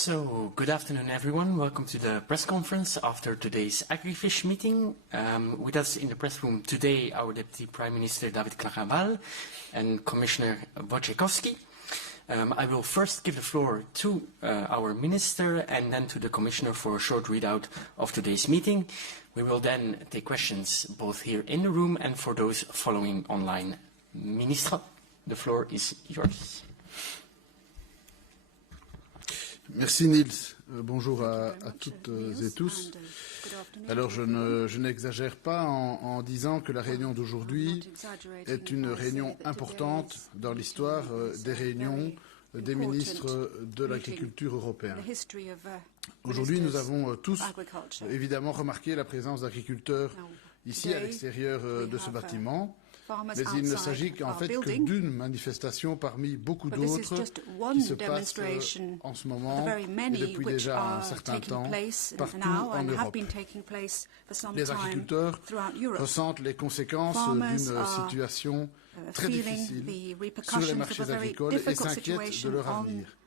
So, good afternoon everyone. Welcome to the press conference after today's AgriFish meeting. With us in the press room today, our Deputy Prime Minister David Claraval and Commissioner Wojciechowski. I will first give the floor to our Minister and then to the Commissioner for a short readout of today's meeting. We will then take questions both here in the room and for those following online. Ministre, the floor is yours. Merci Niels. Bonjour à toutes et tous. Alors je n'exagère pas en disant que la réunion d'aujourd'hui est une réunion importante dans l'histoire des réunions des ministres de l'agriculture européens. Aujourd'hui, nous avons tous évidemment remarqué la présence d'agriculteurs ici à l'extérieur de ce bâtiment. Mais il ne s'agit en fait que d'une manifestation parmi beaucoup d'autres qui se passent en ce moment et depuis déjà un certain temps partout en Europe. Les agriculteurs ressentent les conséquences d'une situation très difficile sur les marchés agricoles et s'inquiètent de leur avenir.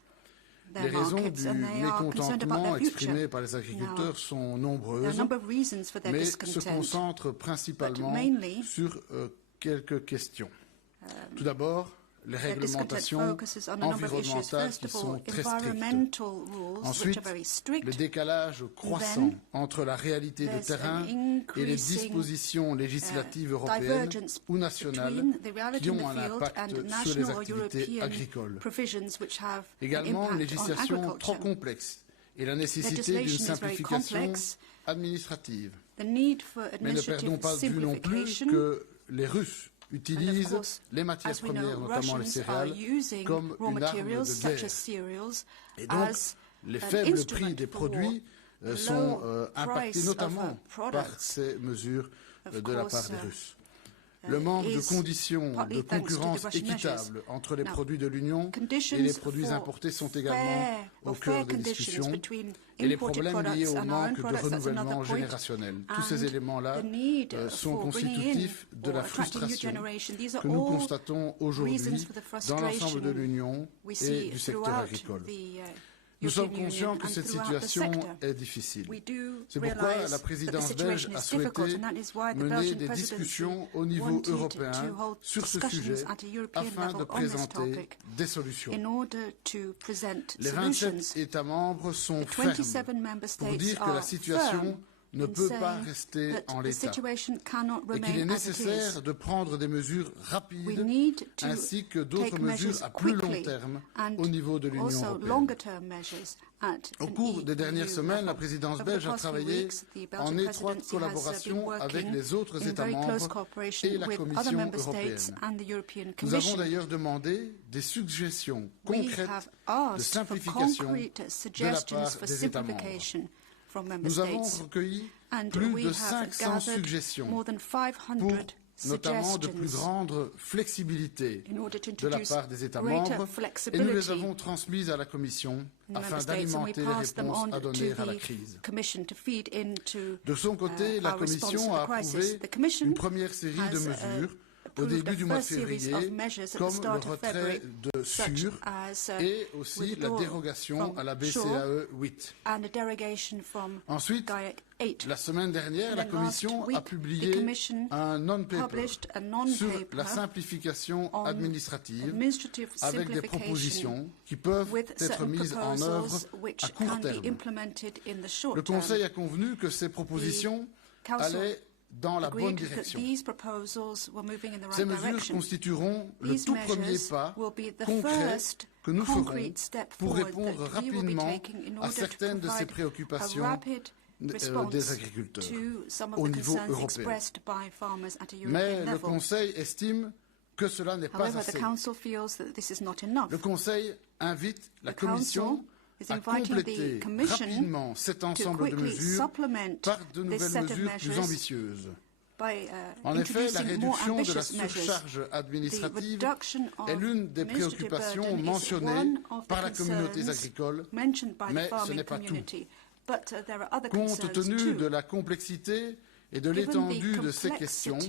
Les raisons du mécontentement exprimé par les agriculteurs sont nombreuses, mais se concentrent principalement sur quelques questions. Tout d'abord, les réglementations environnementales qui sont très strictes. Ensuite, le décalage croissant entre la réalité de terrain et les dispositions législatives européennes ou nationales qui ont un impact sur les activités agricoles. Également, une législation trop complexe et la nécessité d'une simplification administrative. Mais ne perdons pas de vue non plus que les Russes utilisent les matières premières, notamment les céréales, comme une arme de guerre. Et donc, les faibles prix des produits sont impactés notamment par ces mesures de la part des Russes. Le manque de conditions de concurrence équitable entre les produits de l'Union et les produits importés sont également au cœur des discussions et les problèmes liés au manque de renouvellement générationnel. Tous ces éléments-là sont constitutifs de la frustration que nous constatons aujourd'hui dans l'ensemble de l'Union et du secteur agricole. Nous sommes conscients que cette situation est difficile. C'est pourquoi la présidence belge a souhaité mener des discussions au niveau européen sur ce sujet afin de présenter des solutions. Les 27 États membres sont fermes pour dire que la situation ne peut pas rester en l'état et qu'il est nécessaire de prendre des mesures rapides ainsi que d'autres mesures à plus long terme au niveau de l'Union européenne. Au cours des dernières semaines, la présidence belge a travaillé en étroite collaboration avec les autres États membres et la Commission européenne. Nous avons d'ailleurs demandé des suggestions concrètes de simplification de la part des États membres. Nous avons recueilli plus de 500 suggestions pour notamment de plus grande flexibilité de la part des États membres et nous les avons transmises à la Commission afin d'alimenter les réponses à donner à la crise. De son côté, la Commission a approuvé une première série de mesures au début du mois de février, comme le retrait de SUR et aussi la dérogation à la BCAE 8. Ensuite, la semaine dernière, la Commission a publié un non-paper sur la simplification administrative avec des propositions qui peuvent être mises en œuvre à court terme. Le Conseil a convenu que ces propositions allaient dans la bonne direction. Ces mesures constitueront le tout premier pas concret que nous ferons pour répondre rapidement à certaines de ces préoccupations des agriculteurs au niveau européen. Mais le Conseil estime que cela n'est pas assez. Le Conseil invite la Commission à compléter rapidement cet ensemble de mesures par de nouvelles mesures plus ambitieuses. En effet, la réduction de la surcharge administrative est l'une des préoccupations mentionnées par la communauté agricole, mais ce n'est pas tout. Compte tenu de la complexité et de l'étendue de ces questions,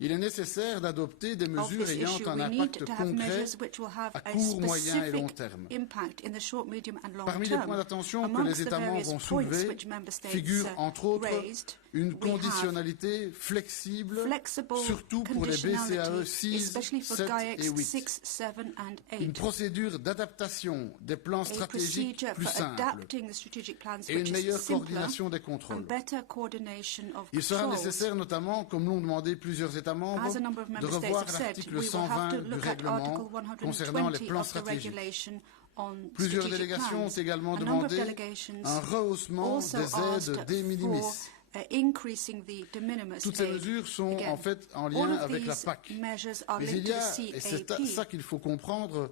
il est nécessaire d'adopter des of mesures this ayant issue. un We need impact to have concret measures which will have à a court, moyen et long specific terme. impact in the short, medium and long Parmi les term. points d'attention que Amongst les the États membres various ont points soulevés which member states figure entre autres raised, une we have conditionnalité flexible, flexible surtout pour les BCAE conditionality, 6, especially for 7 GAEX et 8. 6, 7 and 8. Une procédure d'adaptation des plans A stratégiques procedure plus for simple adapting the strategic plans et which une is meilleure simpler coordination des contrôles. and better coordination of Il sera controls. nécessaire notamment, comme l'ont demandé plusieurs États membres, As a number of de member states revoir have said, l'article we will have 120 to du look at règlement Article concernant les 120 plans of the stratégiques. regulation on Plusieurs strategic délégations ont plans. également A number of demandé delegations un rehaussement also des aides asked de minimis. for, increasing the de minimis Toutes ces aid. mesures sont Again, en fait en all lien of avec la these PAC. measures are Mais linked il y to a, the et c'est CAP. ça qu'il faut comprendre,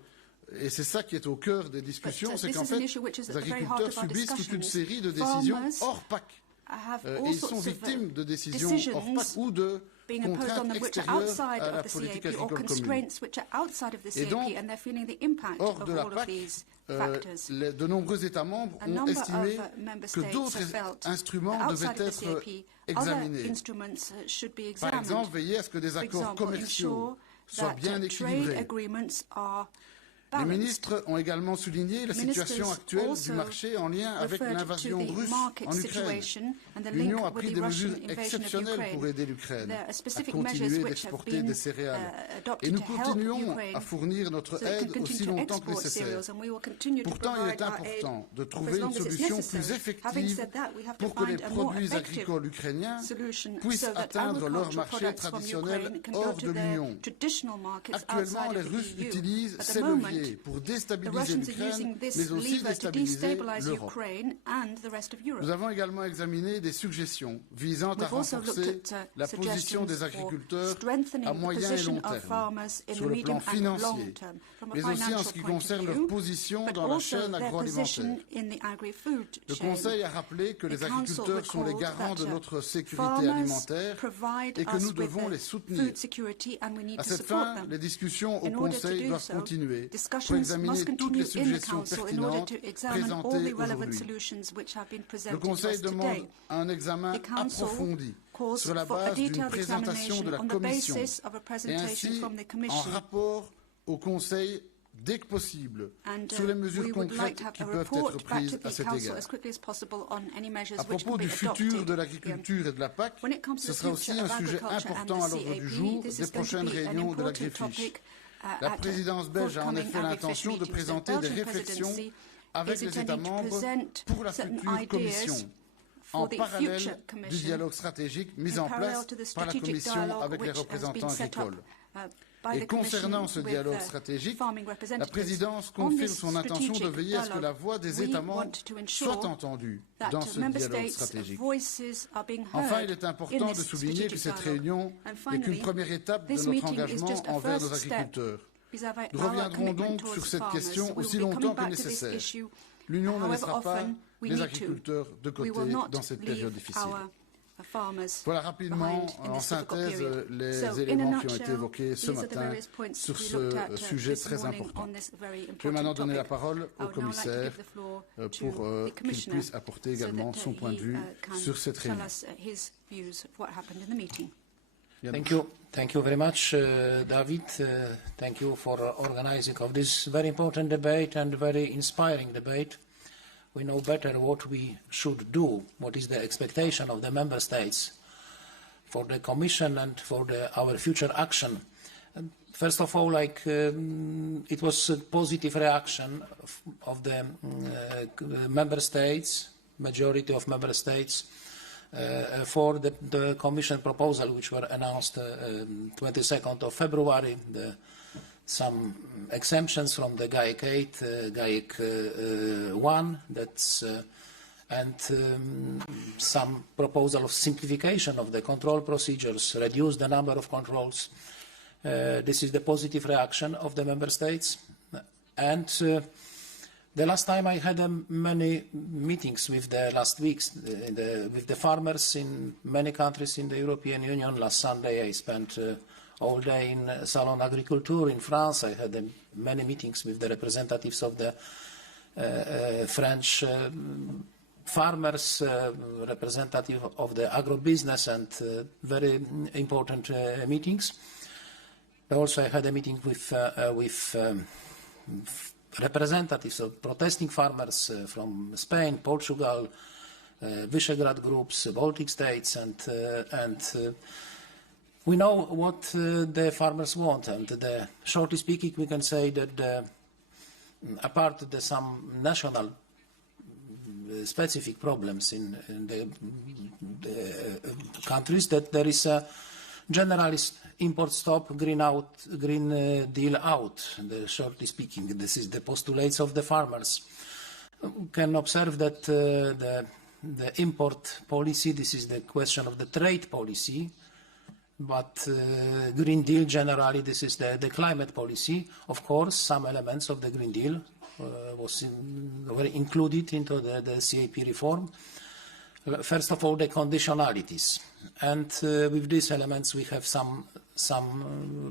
et c'est ça qui est au cœur des discussions, But, c'est this qu'en is an fait, issue which is les at the very heart agriculteurs of our subissent toute une discussions. série de décisions Farmers hors PAC. have Et all ils sorts sont of victimes de décisions decisions hors PAC ou de being imposed on contraintes them which are extérieures outside à la of the politique CAP or agricole commune. constraints which are outside of the Et CAP, donc, and they're feeling the impact hors of de la all of PAC, these factors. de nombreux États membres A ont number estimé of member que states d'autres have felt instruments that devaient outside of the être CAP, examinés. other instruments should be Par examined. exemple, veiller à ce que des For accords example, commerciaux ensure soient that bien trade équilibrés. agreements are Les balanced. ministres ont également souligné la situation Ministers actuelle also du marché en lien avec referred l'invasion to the russe market en Ukraine. situation and the L'Union link a with pris the des Russian mesures invasion of exceptionnelles Ukraine. pour aider l'Ukraine There are à specific continuer measures which have d'exporter been des céréales. adopted Et nous to help continuons Ukraine à fournir notre so that it aide can aussi continue to longtemps que export nécessaire. cereals, and we will continue to Pourtant, il provide est our aid important de for trouver as une long as it's solution plus necessary. Having effective said that, we have to pour que les find a more produits effective agricoles ukrainiens solution puissent so that atteindre leur agricultural marché products from traditionnel Ukraine can go hors to de their l'Union. traditional markets Actuellement, outside les of the Russes EU. utilisent At the ces moment, leviers pour the déstabiliser Russians are l'Ukraine, using this mais aussi lever to déstabiliser destabilize l'Europe. Ukraine and the rest of Europe. Nous avons également examiné des suggestions visant à We've also renforcer looked at la position des suggestions agriculteurs for strengthening à the moyen et position long of terme, farmers in sur the le plan medium and long financier, term, from a mais aussi en financial ce qui point of concerne view, leur position but dans la also chaîne their agroalimentaire. position in the agri-food Le chain. Conseil a rappelé que les The Council agriculteurs sont les recalled garants de that, notre sécurité farmers alimentaire provide et que us nous with devons the les soutenir. food security and we need À to cette support fin, them. les discussions au In order to Conseil do doivent so, continuer pour discussions examiner must toutes les continue in the suggestions Council in order pertinentes to examine all présentées the relevant aujourd'hui. solutions which have been Le presented to Conseil us demande today. un examen The Council approfondi calls sur la for a base d'une detailed présentation de la examination on the Commission basis of a et presentation ainsi from the en Commission. rapport au Conseil dès que possible And sur les mesures we would like concrètes to have qui a peuvent report être back to prises à the cet Council égard. as quickly as possible on any measures À which propos can be du futur adopted de here. l'agriculture et de la PAC, When it comes to ce the sera aussi future un of sujet agriculture and important à l'ordre the du CAP, jour this des is going to prochaines be an réunions de important l'agrifiche. topic La at présidence belge a en forthcoming effet agrifish l'intention de meetings. The présenter des Belgian réflexions presidency avec is les États intending to membres present pour la certain future ideas Commission, en for the parallèle future du Commission dialogue stratégique mis in en parallel place to the par la strategic Commission dialogue avec les which has représentants been set up, agricoles. by Et the Commission concernant ce with, dialogue stratégique, farming la representatives. présidence On confirme this son intention de strategic veiller à ce que la dialogue, voix des we États membres want to ensure soit entendue that dans ce member dialogue states' stratégique. voices are being Enfin, heard il est in important de this souligner que strategic cette dialogue. réunion And n'est qu'une finally, première étape de this notre meeting is engagement just a envers nos first step agriculteurs. vis-à-vis Nous our reviendrons commitment donc towards sur cette farmers. question We will aussi be longtemps coming que back to this nécessaire. issue, L'Union ne however laissera pas often we les need to. agriculteurs de We côté will not dans cette période leave difficile. our farmers Voilà rapidement, behind in en this difficult synthèse, period. les So, in a éléments qui ont été nutshell, évoqués ce these are the matin various points sur we looked ce at, sujet this très morning important. on this very Je vais important maintenant donner la topic. parole I au would now like to commissaire give the floor pour to the qu'il Commissioner puisse apporter so également that son point de he, vue can sur cette tell réunion. us his views of what happened in the meeting. Thank you. Thank you very much, David. Thank you for organizing of this very important debate and very inspiring debate. We know better what we should do, what is the expectation of the member states for the Commission and for our future action. And first of all, it was a positive reaction of the member states, majority of member states, for the Commission proposal, which were announced 22nd of February, some exemptions from the GAEC 8, GAEC 1, and some proposal of simplification of the control procedures, reduce the number of controls. This is the positive reaction of the member states. And the last time I had many meetings with the last weeks with the farmers in many countries in the European Union. Last Sunday I spent all day in Salon Agriculture in France. I had many meetings with the representatives of the French farmers, representative of the agro-business, and very important meetings. Also, I had a meeting with representatives of protesting farmers from Spain, Portugal, Visegrad groups, Baltic states, and we know what the farmers want. And shortly speaking, we can say that apart from some national specific problems in the countries, that there is a generalist import stop, Green Deal out. Shortly speaking, this is the postulates of the farmers. We can observe that the import policy, this is the question of the trade policy, but Green Deal generally, this is the climate policy. Of course, some elements of the Green Deal were included into the CAP reform. First of all, the conditionalities, and with these elements we have some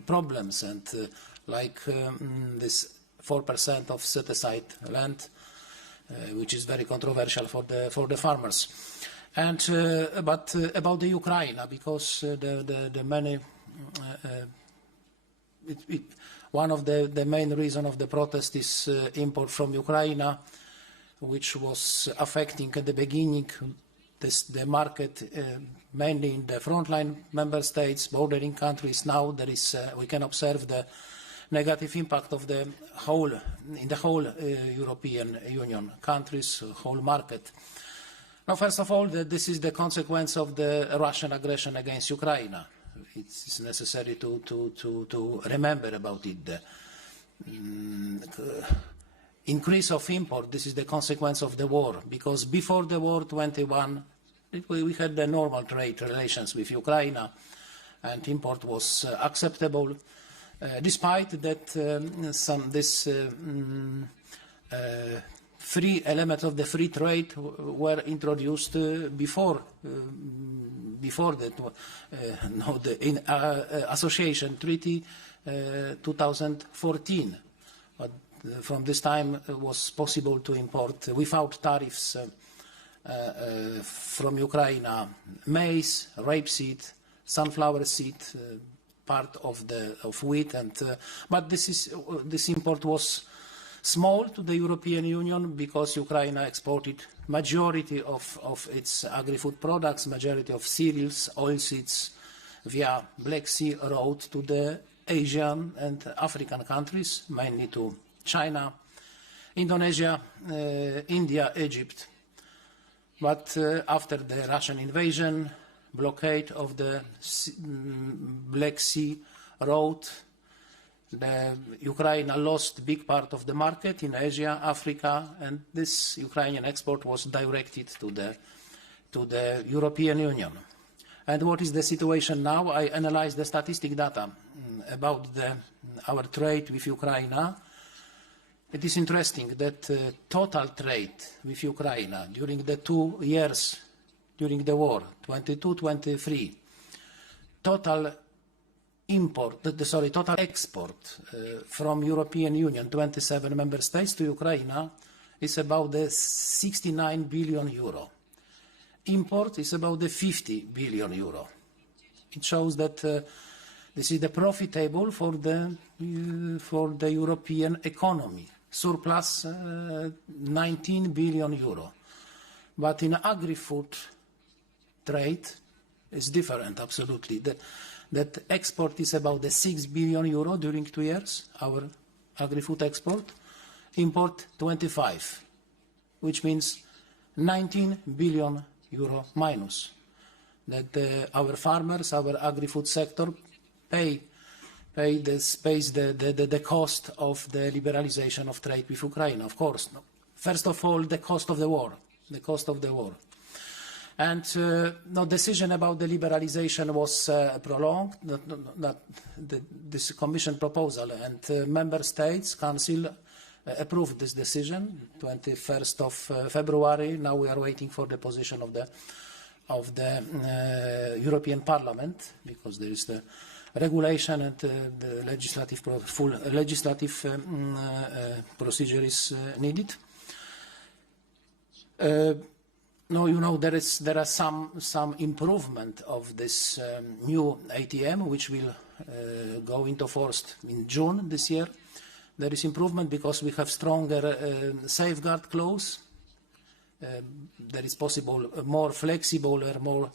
problems, and like this 4% of set-aside land, which is very controversial for the farmers. And but about the Ukraine, because the many one of the main reasons of the protest is import from Ukraine, which was affecting at the beginning the market mainly in the frontline member states, bordering countries. Now there is we can observe the negative impact of the whole European Union countries, whole market. Now, first of all, this is the consequence of the Russian aggression against Ukraine. It's necessary to remember about it. The increase of import, this is the consequence of the war, because before the war, 21, we had the normal trade relations with Ukraine, and import was acceptable, despite that free elements of the free trade were introduced before the association treaty 2014. But from this time it was possible to import without tariffs from Ukraine maize, rapeseed, sunflower seed, part of wheat, and but this import was small to the European Union because Ukraine exported majority of its agri-food products, majority of cereals, oilseeds via Black Sea route to the Asian and African countries, mainly to China, Indonesia, India, Egypt. But after the Russian invasion, blockade of the Black Sea route, Ukraine lost a big part of the market in Asia, Africa, and this Ukrainian export was directed to the European Union. And what is the situation now? I analyzed the statistic data about our trade with Ukraine. It is interesting that total trade with Ukraine during the 2 years during the war, 22-23, total export from European Union, 27 member states, to Ukraine is about the 69 billion euro. Import is about the 50 billion euro. It shows that this is the profitable for the European economy, surplus 19 billion euro. But in agri-food trade is different, absolutely. That export is about the 6 billion euro during 2 years, our agri-food export. Import 25, which means 19 billion euro minus. That our farmers, our agri-food sector pay the cost of the liberalization of trade with Ukraine, of course. First of all, the cost of the war. And no decision about the liberalization was prolonged, this Commission proposal, and Member States Council approved this decision, 21st of February. Now we are waiting for the position of the European Parliament, because there is the regulation and the full legislative procedure is needed. No, you know, there are some improvement of this new ATM, which will go into force in June this year. There is improvement because we have stronger safeguard clause. There is possible more flexible or more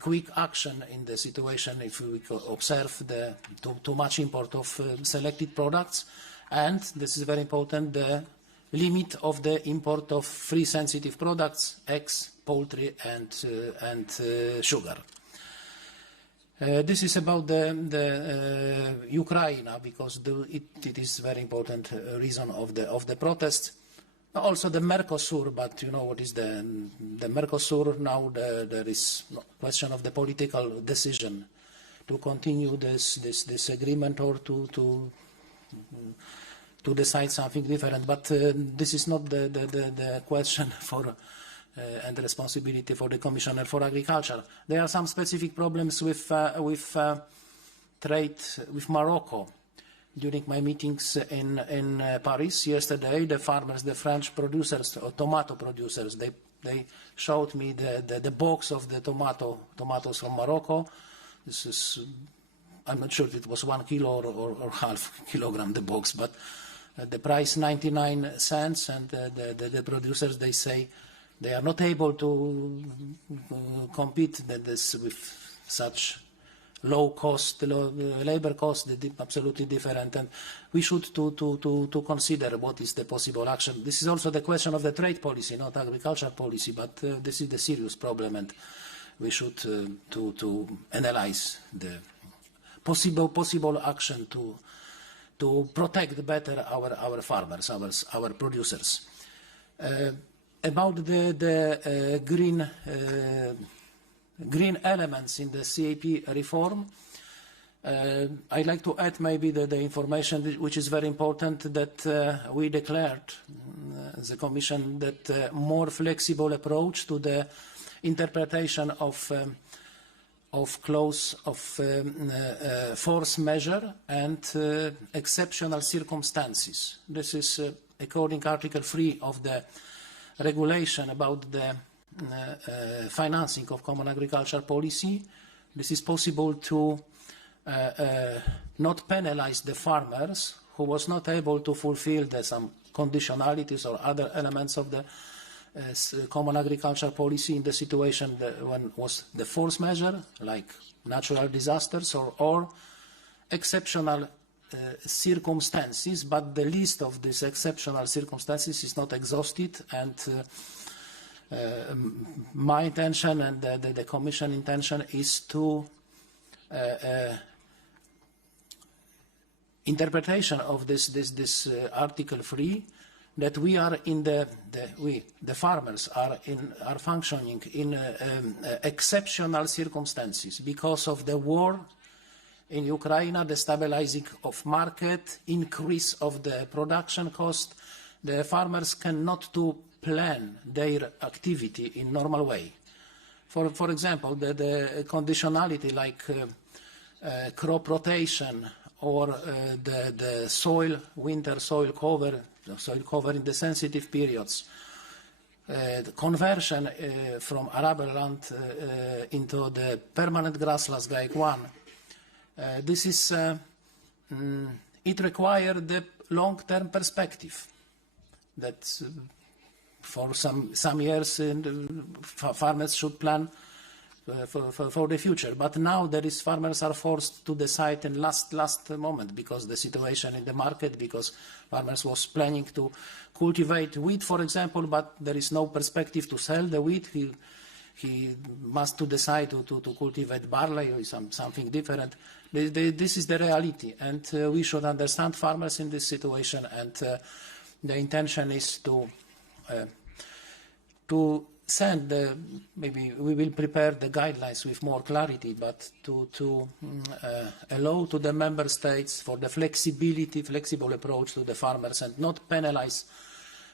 quick action in the situation if we observe the too much import of selected products. And this is very important, the limit of the import of free sensitive products, eggs, poultry and sugar. This is about the Ukraine, because it is very important reason of the protest. Also the Mercosur, but you know what is the Mercosur now? There is question of the political decision to continue this agreement or to decide something different. But this is not the question for and the responsibility for the Commissioner for Agriculture. There are some specific problems with trade with Morocco. During my meetings in Paris yesterday, the farmers, the French producers, or tomato producers, they showed me the box of the tomatoes from Morocco. This is, I'm not sure if it was 1 kilo or half kilogram, the box, but the price 99 cents, and the producers, they say they are not able to compete with such low cost, low labor cost, absolutely different, and we should to consider what is the possible action. This is also the question of the trade policy, not agriculture policy, but this is the serious problem, and we should to analyze the possible action to protect better our farmers, our producers. About the green elements in the CAP reform, I'd like to add maybe the information which is very important, that we declared as a Commission that more flexible approach to the interpretation of clause of force measure and exceptional circumstances. This is according to Article 3 of the regulation about the financing of common agricultural policy. This is possible to not penalize the farmers who was not able to fulfill some conditionalities or other elements of the common agricultural policy in the situation when was the force measure, like natural disasters or exceptional circumstances, but the list of these exceptional circumstances is not exhausted, and my intention and the Commission intention is to interpretation of this Article 3, that we are in the farmers are functioning in exceptional circumstances because of the war in Ukraine, the stabilizing of market, increase of the production cost. The farmers cannot plan their activity in normal way. For example, the conditionality like crop rotation or the winter soil cover in the sensitive periods, the conversion from arable land into the permanent grasslands like one. This is it requires the long-term perspective that for some years farmers should plan for the future. But now farmers are forced to decide in last moment because the situation in the market, because farmers was planning to cultivate wheat, for example, but there is no perspective to sell the wheat. He must to decide to cultivate barley or something different. This is the reality, and we should understand farmers in this situation, and the intention is to send maybe we will prepare the guidelines with more clarity, but to allow to the member states for the flexible approach to the farmers and not penalize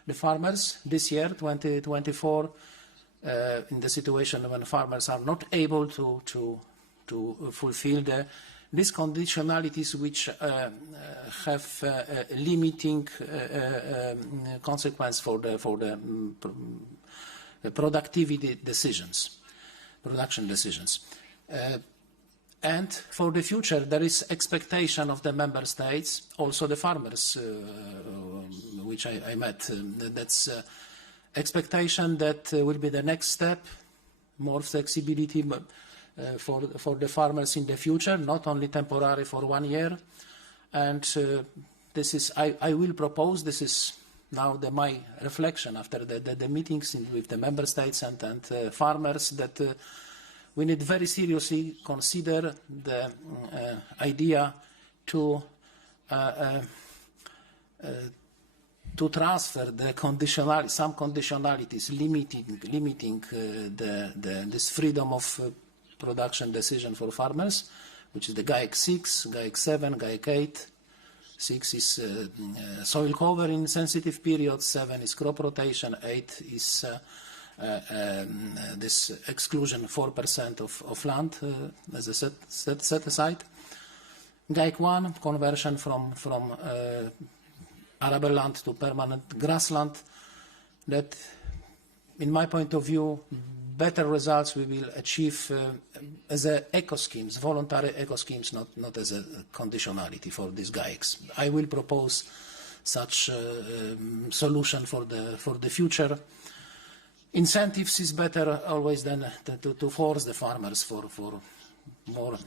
the farmers this year, 2024, in the situation when farmers are not able to fulfill these conditionalities which have limiting consequence for the productivity decisions, production decisions. And for the future, there is expectation of the member states, also the farmers, which I met. That's expectation that will be the next step, more flexibility for the farmers in the future, not only temporary for 1 year. And this is, I will propose, this is now my reflection after the meetings with the member states and farmers, that we need very seriously consider the idea to transfer the some conditionalities limiting this freedom of production decision for farmers, which is the GAEC 6, GAEC 7, GAEC 8. 6 is soil cover in sensitive periods, 7 is crop rotation, 8 is this exclusion 4% of land as a set aside. GAEC 1, conversion from arable land to permanent grassland. That, in my point of view, better results we will achieve as eco schemes, voluntary eco schemes, not as a conditionality for these GAECs. I will propose such solution for the future. Incentives is better always than to force the farmers for more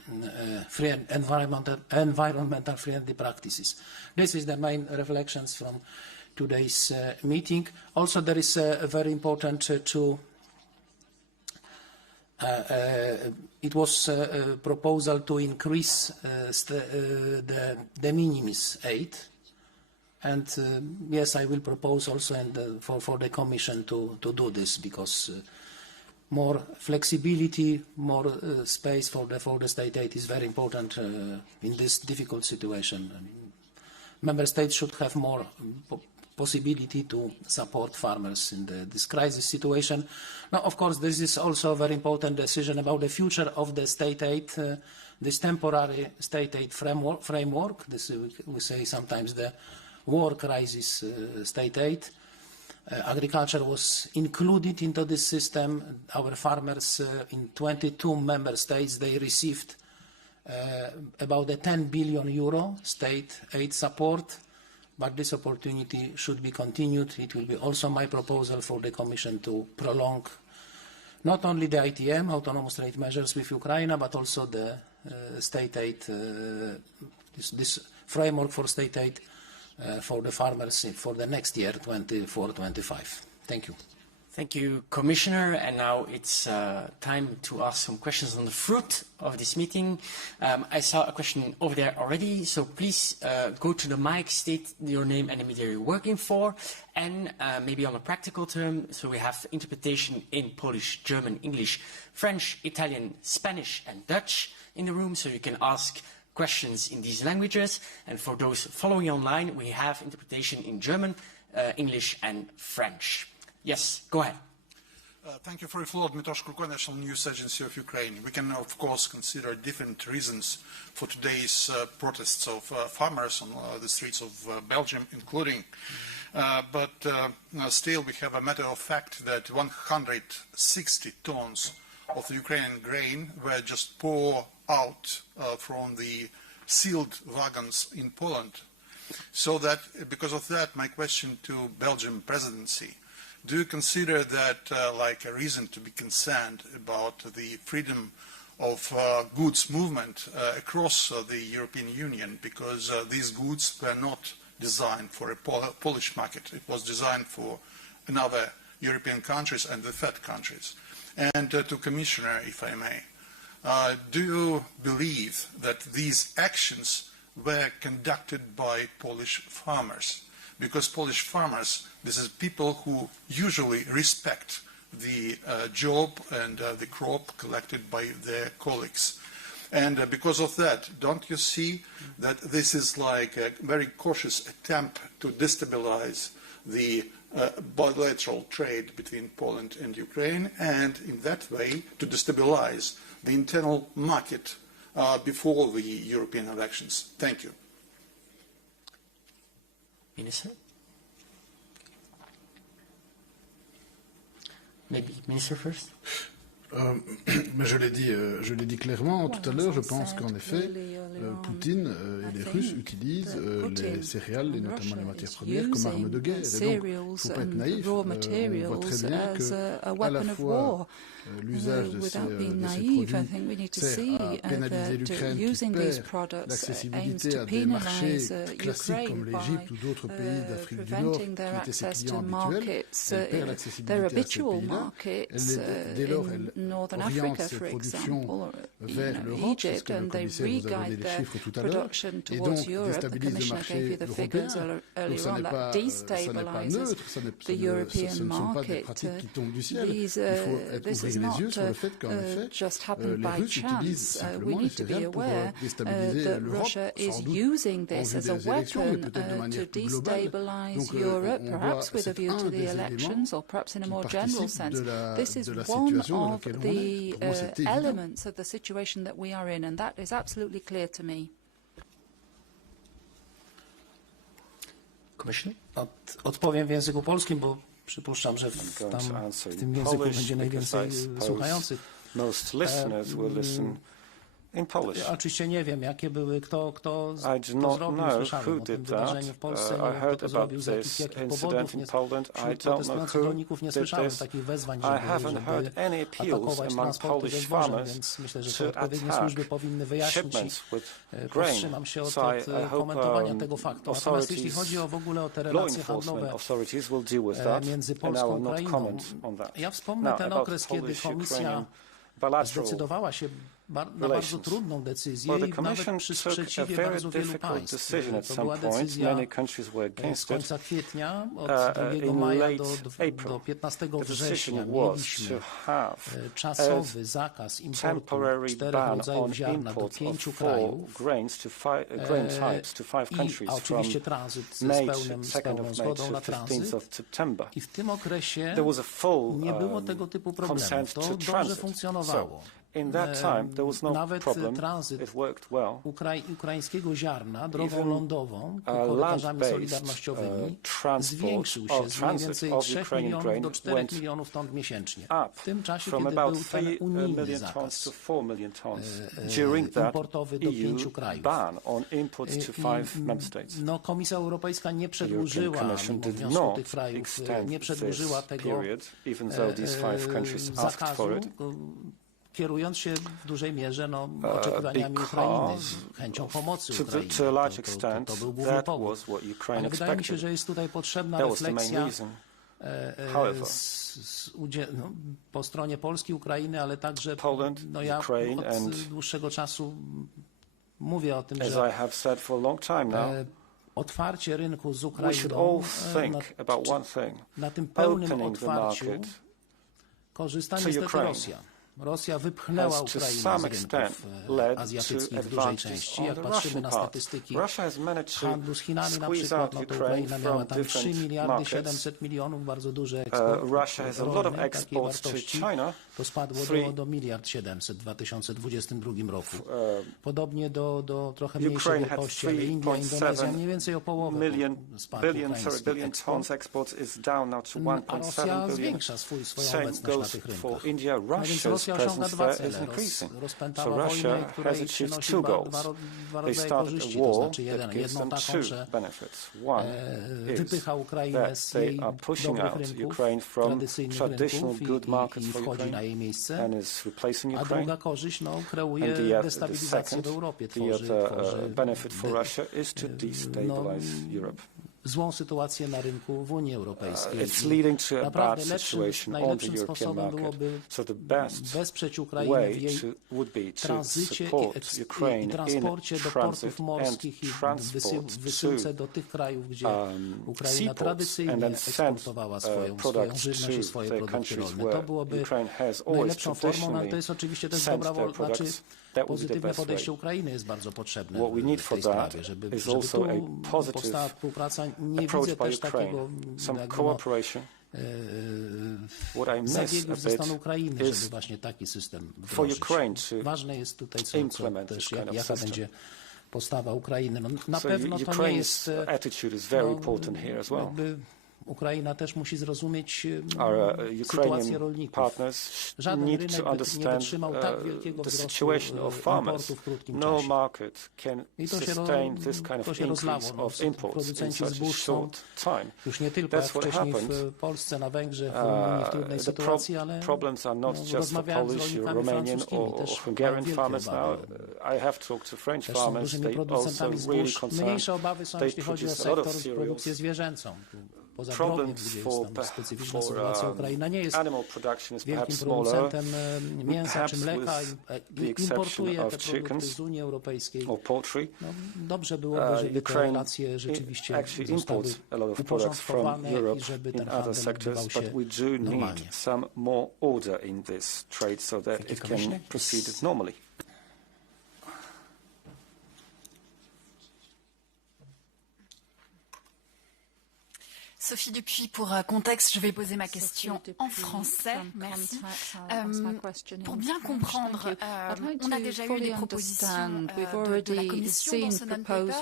free environmental friendly practices. This is the main reflections from today's meeting. Also, there is very important it was a proposal to increase the de minimis aid. And yes, I will propose also for the Commission to do this, because more flexibility, more space for the state aid is very important in this difficult situation. I mean, member states should have more possibility to support farmers in this crisis situation. Now, of course, this is also a very important decision about the future of the state aid, this temporary state aid framework. This we say sometimes the war crisis state aid. Agriculture was included into this system. Our farmers in 22 member states, they received about a 10 billion euro state aid support, but this opportunity should be continued. It will be also my proposal for the Commission to prolong not only the ITM, autonomous trade measures with Ukraine, but also the state aid, this framework for state aid for the farmers for the next year, 24-25. Thank you. Thank you, Commissioner. And now it's time to ask some questions on the fruit of this meeting. I saw a question over there already, so please go to the mic, state your name and the media you're working for, and maybe on a practical term, so we have interpretation in Polish, German, English, French, Italian, Spanish, and Dutch in the room, so you can ask questions in these languages. And for those following online, we have interpretation in German, English, and French. Yes, go ahead. Thank you for the floor. Dmytro Shkurko, National News Agency of Ukraine. We can, of course, consider different reasons for today's protests of farmers on the streets of Belgium, including. But still, we have a matter of fact that 160 tons of the Ukrainian grain were just poured out from the sealed wagons in Poland. So that, because of that, my question to Belgian presidency: do you consider that like a reason to be concerned about the freedom of goods movement across the European Union? Because these goods were not designed for a Polish market. It was designed for another European countries and the third countries. And to Commissioner, if I may, do you believe that these actions were conducted by Polish farmers? Because Polish farmers, this is people who usually respect the job and the crop collected by their colleagues. And because of that, don't you see that this is like a very cautious attempt to destabilize the bilateral trade between Poland and Ukraine, and in that way to destabilize the internal market before the European elections? Thank you. Maybe Minister first. Mais je l'ai dit clairement tout à l'heure, je pense qu'en effet, Poutine et les Russes utilisent les céréales, et notamment les matières premières, comme arme de guerre. Et donc, il ne faut pas être naïf. On voit très bien qu'à la fois l'usage de ces produits sert à pénaliser l'Ukraine qui perd l'accessibilité à des marchés classiques comme l'Égypte ou d'autres pays d'Afrique du Nord qui étaient ses clients habituels. Elle perd l'accessibilité à ces pays-là. Dès lors, elle oriente ses productions vers l'Europe, parce que le commissaire vous a donné les chiffres tout à l'heure, et donc déstabilise le marché européen. Donc ça n'est pas neutre, ce ne sont pas des pratiques qui tombent du ciel. Il faut ouvrir les yeux sur le fait qu'en effet, les Russes utilisent simplement les céréales pour déstabiliser l'Europe, sans doute en vue des élections, mais peut-être de manière plus globale. Donc on voit, c'est un des éléments qui participent de la situation dans laquelle on est. Pour moi, c'est évident. Elements of the situation that we are in, and that is absolutely clear to me. Commissioner? Odpowiem w języku polskim, bo przypuszczam, że w tym języku będzie najwięcej słuchających. Most listeners will listen in Polish. Oczywiście nie wiem, jakie były, kto to zrobił, słyszałem o tym did wydarzeniu that. w Polsce, I nie wiem, kto heard to about zrobił, z this jakich powodów. incident in Poland. I Wśród don't know protestujących who rolników nie did słyszałem this. takich wezwań, I żeby haven't heard any appeals atakować among transporty Polish ze zbożem, farmers więc myślę, że to to odpowiednie attack służby powinny wyjaśnić shipments i with grain. powstrzymam się od So I hope komentowania tego faktu. Natomiast jeśli authorities, chodzi w ogóle o te law relacje enforcement handlowe authorities will deal with that, między and I Polską will a not Ukrainą, comment on that. ja wspomnę Now, ten about okres, kiedy Komisja Polish-Ukrainian bilateral zdecydowała się na bardzo relations. trudną decyzję Well, the i nawet Commission przy took a sprzeciwie very bardzo wielu difficult państw. decision at To some była point. decyzja Many countries were z against it. końca kwietnia, od In 2 maja late April, do 15 the września decision was mieliśmy to have czasowy zakaz importu temporary 4 ban rodzajów on ziarna do import 5 of krajów. grain types to 5 countries A from oczywiście tranzyt z May pełną 2nd of May zgodą to na 15th tranzyt. of September. I w tym okresie There was a full nie było tego typu problemów. consent To to dobrze transit. funkcjonowało. So in that time there was no Nawet problem. tranzyt It worked well. ukraińskiego ziarna drogą Even, lądową korytarzami land-based, solidarnościowymi transport zwiększył się or z mniej transit więcej of 3 Ukrainian milionów grain do 4 went milionów ton miesięcznie. Up W tym czasie, from kiedy about był ten 3 unijny million tons zakaz to 4 million tons during that importowy do 5 krajów. ban on imports to 5 member states. No, Komisja Europejska nie przedłużyła, Commission mimo did wniosku not tych krajów, extend nie przedłużyła this tego period, even though these 5 countries asked zakazu, for it. kierując się w dużej mierze oczekiwaniami Ukrainy, chęcią pomocy Ukrainie. To a large extent, to był główny that powód. was what Ukraine Ale wydaje mi się, expected. że jest tutaj potrzebna That was the main refleksja reason. However, po stronie Polski, Ukrainy, ale także Poland, ja Ukraine od and dłuższego czasu mówię o tym, as że I have said for a long time now, otwarcie rynku z we should Ukrainą all think about one thing. na tym pełnym Opening the otwarciu market korzysta to niestety Ukraine Rosja. Rosja wypchnęła has to Ukrainę some z extent rynków led azjatyckich to w dużej advantages części. on Jak the patrzymy Russian na part. statystyki Russia has managed to handlu z Chinami na squeeze przykład, out no to Ukraine Ukraina miała from tam 3 different miliardy markets. 700 milionów, bardzo duży eksport Russia has a lot of rolny, takiej exports to wartości. China. To spadło do 1 700 w 2022 roku. Podobnie do trochę mniejszej Ukraine had wielkości, ale India, Indonezja mniej więcej o połowę spadł ukraiński billion eksport. tons exports is down now to A 1.7 Rosja billion. zwiększa swoją Same obecność na goes tych for rynkach. India. No więc Russia's Rosja osiąga presence dwa there is cele. increasing. Rozpętała So wojnę, Russia has której achieved przynosi two dwa goals. They rodzaje started korzyści, a to war znaczy that gives jedną them taką, two że benefits. One is wypycha Ukrainę that z they jej are pushing dobrych out rynków, Ukraine from tradycyjnych traditional rynków good markets i for wchodzi na Ukraine jej miejsce. and is replacing A Ukraine. druga korzyść kreuje And the destabilizację second, w Europie, the tworzy benefit for Russia is to destabilize Europe. złą sytuację na rynku w Unii Europejskiej. It's leading to a Naprawdę bad situation on the najlepszym European sposobem market. byłoby So the best wesprzeć Ukrainę w way jej would be to tranzycie support i Ukraine transporcie in do transit portów morskich i and transport wysyłce do tych krajów, gdzie Ukraina seaports, tradycyjnie and then send eksportowała swoją products żywność i to swoje the produkty countries rolne. where To byłoby Ukraine has always najlepszą formą, ale to traditionally jest oczywiście też sent dobra their wola, znaczy products. That would be the pozytywne best podejście way. Ukrainy jest bardzo potrzebne What we need w for tej that sprawie, żeby is tu also a positive powstała współpraca. Nie approach widzę by też takiego Ukraine. Some jakby, cooperation. What I miss zabiegów a ze bit strony Ukrainy, żeby is właśnie taki system for wdrożyć. Ukraine to Ważne jest tutaj, co implement też, this kind of jaka system. będzie postawa Ukrainy. No, na So pewno to nie Ukraine's jest attitude is very important here as well. jakby Ukraina też musi zrozumieć Our sytuację Ukrainian rolników. partners Żaden need rynek to nie understand wytrzymał tak wielkiego the wzrostu situation of farmers. importu w krótkim No czasie. market can I to się, sustain this kind to of się rozlało. increase No, of imports in producenci such a zbóż są short time. już nie tylko jak That's what wcześniej happened. w Polsce, na Węgrzech, w Rumunii w trudnej The sytuacji, ale problems are not just for rozmawiałem z Polish, rolnikami Romanian francuskimi, or też Hungarian mają wielkie farmers now. obawy. I have talked to French Też są farmers. dużymi They also producentami really zbóż. concerned. Mniejsze obawy są, They jeśli chodzi o produce a lot of sektor, cereals. produkcję zwierzęcą. Poza Problems drobiem, gdzie jest tam specyficzna sytuacja, Ukraina nie jest animal production is wielkim perhaps smaller, producentem mięsa czy perhaps mleka with the i exception importuje te of produkty chickens z Unii Europejskiej. or poultry. No, dobrze byłoby, żeby te Ukraine relacje rzeczywiście actually zostały imports a lot of products from uporządkowane Europe i żeby ten in other handel sectors, odbywał but się we do normalnie. need some more order in this trade so that Thank you, it can Commissioner. proceed normally. Sophie Dupuis, pour contexte, je vais poser ma question en français. Merci. Pour bien comprendre, on a déjà eu des propositions de la Commission dans ce non-paper.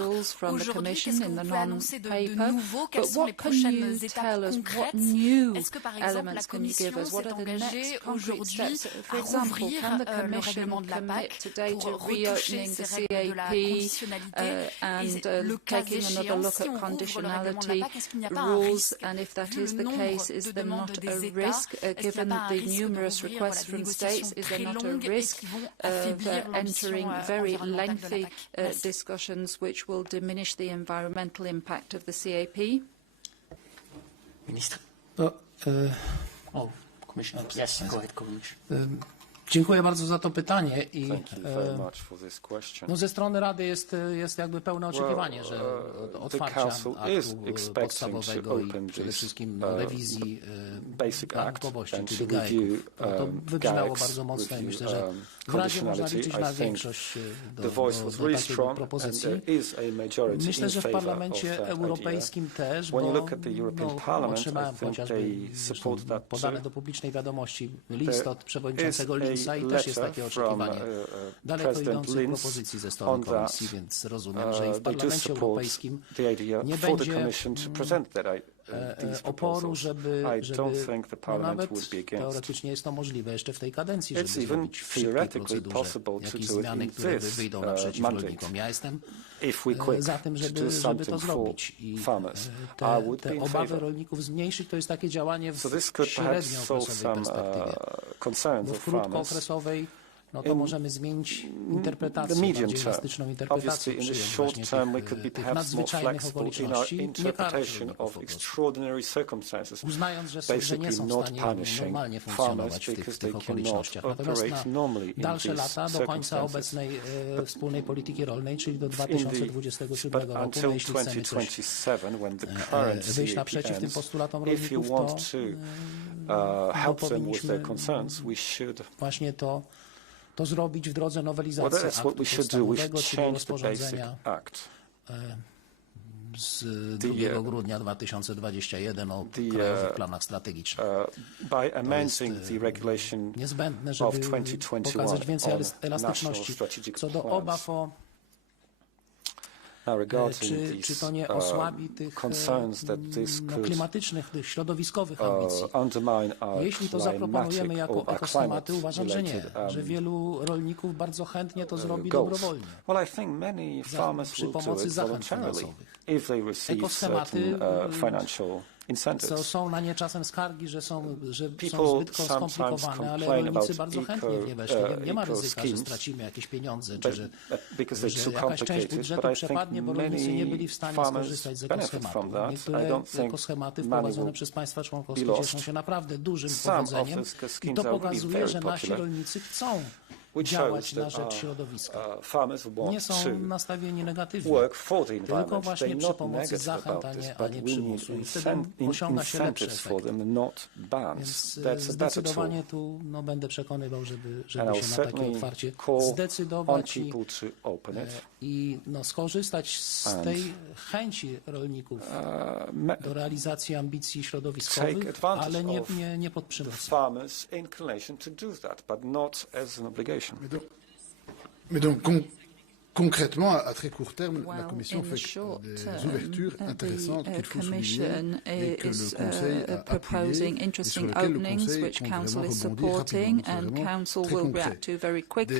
Aujourd'hui, qu'est-ce que vous pouvez annoncer de nouveau? Quelles sont les prochaines étapes concrètes? Est-ce que, par exemple, la Commission s'est engagée aujourd'hui à rouvrir le règlement de la PAC pour retoucher ces règles de la conditionnalité et le cas échéant, si on rouvre le règlement de la PAC, est-ce qu'il n'y a pas un risque? And if that is the case, is there not a risk, given the numerous requests from states, is there not a risk of entering very lengthy discussions which will diminish the environmental impact of the CAP? Minister? Commissioner. Yes, go ahead, Commissioner. Dziękuję bardzo za to pytanie i Thank you very much for this question. no, ze strony Rady jest jakby pełne oczekiwanie, że otwarcia aktu podstawowego i przede wszystkim rewizji warunkowości, czyli GAEK-ów. To wybrzmiało bardzo mocno i myślę, że w Radzie można liczyć na większość do takiej propozycji. Myślę, że w Parlamencie Europejskim też, bo otrzymałem chociażby podane do publicznej wiadomości list od przewodniczącego Linsa i też jest takie oczekiwanie daleko idących propozycji ze strony Komisji, więc rozumiem, że i w Parlamencie Europejskim nie będzie oporu, żeby no nawet teoretycznie jest to możliwe jeszcze w tej kadencji, żeby zrobić w szybkiej procedurze jakieś zmiany, które wyjdą naprzeciw rolnikom. Ja jestem za tym, żeby to zrobić i te obawy rolników zmniejszyć, to jest takie działanie w średniookresowej perspektywie, bo w krótkookresowej no to możemy zmienić interpretację, bardziej elastyczną interpretację przyjąć właśnie tych nadzwyczajnych okoliczności, nie karać rolników po prostu. Uznając, że nie są w stanie normalnie funkcjonować w tych okolicznościach. Natomiast na dalsze lata, do końca obecnej wspólnej polityki rolnej, czyli do 2027 roku, no jeśli chcemy coś wyjść naprzeciw tym postulatom rolników, to powinniśmy właśnie to zrobić w drodze nowelizacji aktu podstawowego, czyli rozporządzenia z 2 grudnia 2021 o krajowych planach strategicznych. To jest niezbędne, żeby pokazać więcej elastyczności. Co do obaw o czy to nie osłabi tych klimatycznych, tych środowiskowych ambicji? Jeśli to zaproponujemy jako ekoschematy, uważam, że nie, że wielu rolników bardzo chętnie to zrobi dobrowolnie, przy pomocy zachęt finansowych. Ekoschematy są na nie czasem skargi, że są zbyt skomplikowane, ale rolnicy bardzo chętnie w nie weszli. Nie ma ryzyka, że stracimy jakieś pieniądze, czy że jakaś część budżetu przepadnie, bo rolnicy nie byli w stanie skorzystać z ekoschematu. Niektóre ekoschematy wprowadzone przez państwa członkowskie cieszą się naprawdę dużym powodzeniem i to pokazuje, że nasi rolnicy chcą działać na rzecz środowiska. Nie są nastawieni negatywnie, tylko właśnie przy pomocy zachęt, a nie przymusu. I wtedy osiąga się lepszy efekt. Więc zdecydowanie tu będę przekonywał, żeby się na takie otwarcie zdecydować i skorzystać z tej chęci rolników do realizacji ambicji środowiskowych, ale nie pod przymusem. Mais donc, concrètement, à très court terme, la Commission fait des ouvertures intéressantes qu'il faut souligner et que le Conseil a appuyées et sur lesquelles le Conseil compte vraiment rebondir rapidement. C'est vraiment très concret.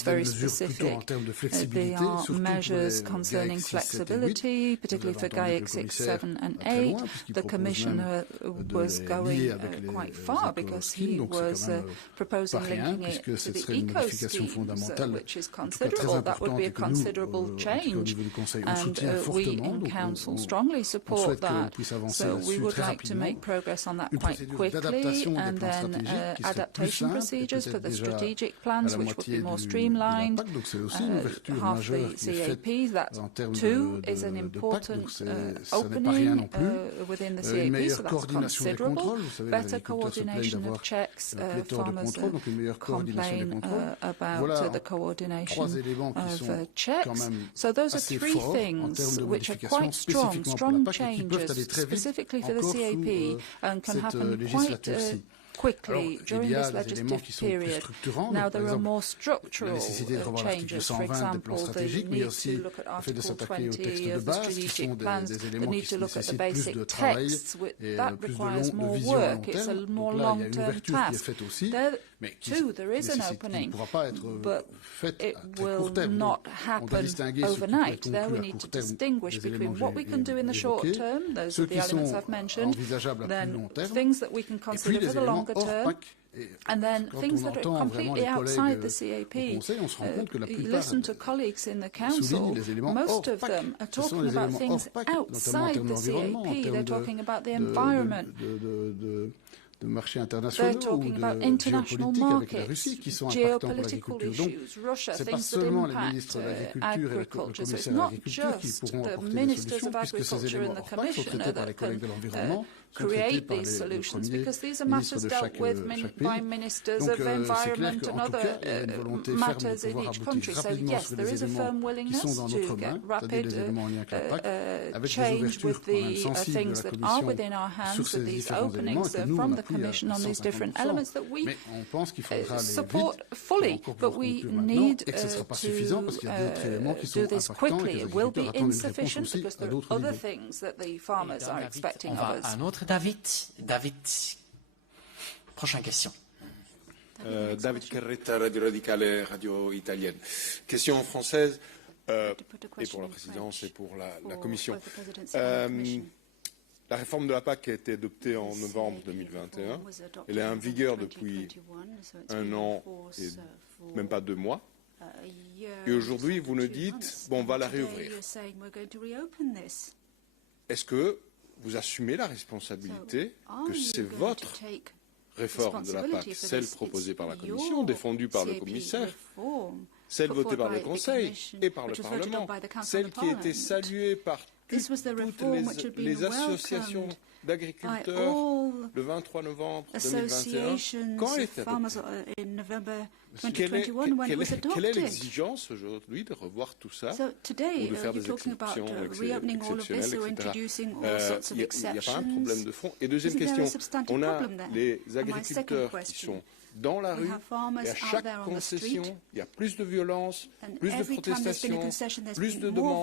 Des mesures plutôt en termes de flexibilité, surtout pour measures concerning flexibility, particularly for GAIC 6, 7 and 8. The Commissioner was going quite far because he was proposing linking it to the eco schemes, which is considerable. That would be a considerable change, and we in Council strongly support that. So we would like to make progress on that quite quickly, and then adaptation procedures for the strategic plans, which would be more streamlined. Half the CAP, that too is an important opening within the CAP, so that's considerable. Better coordination of checks. Farmers complain about the coordination of checks. So those are three things which are quite strong changes specifically for the CAP and can happen quite quickly during this legislative period. Now there are more structural changes, for example, the need to look at Article 20 of the strategic plans, the need to look at the basic texts. That requires more work. It's a more long-term task. There, too, there is an opening, but it will not happen overnight. There we need to distinguish between what we can do in the short term, those are the elements I've mentioned, then things that we can consider for the longer term, and then things that are completely outside the CAP. Listen to colleagues in the Council, most of them are talking about things outside the CAP. They're talking about the environment. They're talking about international markets, geopolitical issues, Russia, things that impact agriculture. So it's not just the ministers of agriculture and the Commissioner that can create these solutions, because these are matters dealt with by ministers of environment and other matters in each country. So yes, there is a firm willingness to get rapid change with the things that are within our hands, with these openings from the Commission on these different elements that we support fully. But we need to do this quickly. It will be insufficient because there are other things that the farmers are expecting of us. David, prochaine question. David Carretta, Radio Radicale, Radio Italienne. Question en française, et pour la présidence et pour la Commission. La réforme de la PAC a été adoptée en novembre 2021. Elle est en vigueur depuis 1 an et même pas 2 mois. Et aujourd'hui, vous nous dites, bon, on va la réouvrir. Est-ce que vous assumez la responsabilité que c'est votre réforme de la PAC, celle proposée par la Commission, défendue par le commissaire, celle votée par le Conseil et par le Parlement, celle qui a été saluée par toutes les associations d'agriculteurs le 23 novembre 2021. Quand elle est adoptée? Quelle est l'exigence aujourd'hui de revoir tout ça ou de faire des exceptions exceptionnelles, etc. Il n'y a pas un problème de fond. Et deuxième question, on a les agriculteurs qui sont dans la rue, et à chaque concession, il y a plus de violence, plus de protestations, plus de demandes.